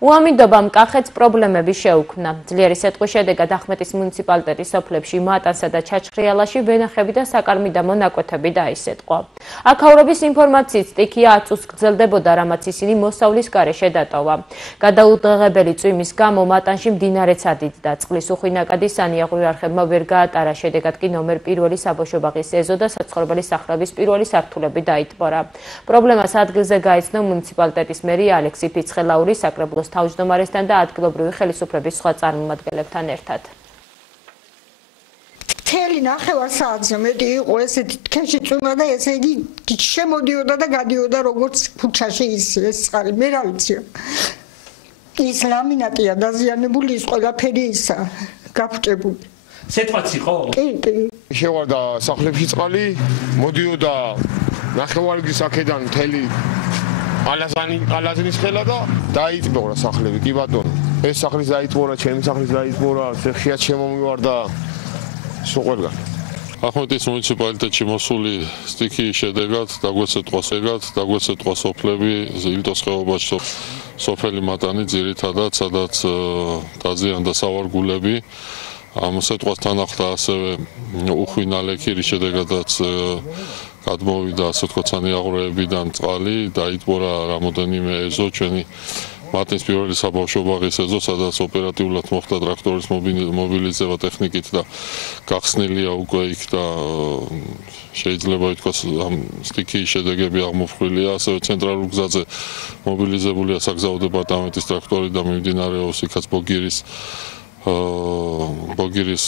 უამინდობამ კახეთს პრობლემები შეუქმნა. ძლიერი სეტყვის შედეგად ახმეტის მუნიციპალიტეტის სოფლებში მატანსა და ჩაჩხრიალაში ვენახები და საკარმიდამო მონაკვეთები დაისეტყვა. აქაურობის ინფორმაციით სტიქია 10 წუთს გრძელდებოდა, რამაც ისინი მოსავლის გარეშე დატოვა. გადაუდღებელი წვიმის გამო მატანში მდინარეც ადიდდა. წყლის უხვინაკადი სანიაღვრე არხებმა ვერ გაატარა, შედეგად კი ნომერ 1 საბავშვო ბაღის ეზო და საცხოვრებელი სახლების პირველი სართულები დაიტბორა. პრობლემას ადგილზე გაიცნო მუნიციპალიტეტის მერი ალექსი ფიცხელაური საკრებულოს თავმჯდომარესთან და ადგილობრივი ხელისუფლების სხვა წარმომადგენლებთან ერთად. მთელი ნახევარ-საათზე მეტი იყო ესეთი თქეში წვიმა და ესე იგი შემოდიოდა და გადიოდა როგორც ქუჩაში ის წყალი, მე რა ვიცი. ის ლამინატია დაზიანებული, ის ყველაფერი ისა გაფჭებული. სეტყვაც იყო? კი. შევარდა სახლებში წყალი, მოდიოდა ნახევარგის აქედან მთელი ალაზნის ხელა და დაიტბორა სახლები, კი ბატონო. ეს სახლის დაიტბორა, ჩემი სახლის დაიტბორა, ხიათ შემომივარდა სულ ყველგან. ახმეტის მუნიციპალიტეტში მოსული სტიქიის შედეგად დაგვეცეტყვა სოფლები ილტოს ხეობაში სოფელი მატანი ძირითადად, სადაც დაზიანდა სავარგულები. ამ სეტყვას თან ახლდა ასევე უხვინალექი, რის შედეგადაც გადმოვიდა ასე ვთქვათ სანიაღვრეებიდან წყალი, დაიტბორა რამოდენიმე ეზო, ჩვენი მატნის პირველი საბავშვო ბაღის ეზო, სადაც ოპერატიულად მოხდა ტრაქტორის მობილიზება ტექნიკით და გახსნილია უკვე იქ და შეიძლება ითქვას ამ სტიქიის შედეგები აღმოფხვრილია, ასევე ცენტრალურ გზაზე მობილიზებულია საგზაო დეპარტამენტის ტრაქტორი და მიმდინარეობს იქაც ბოგირის გაწმენდა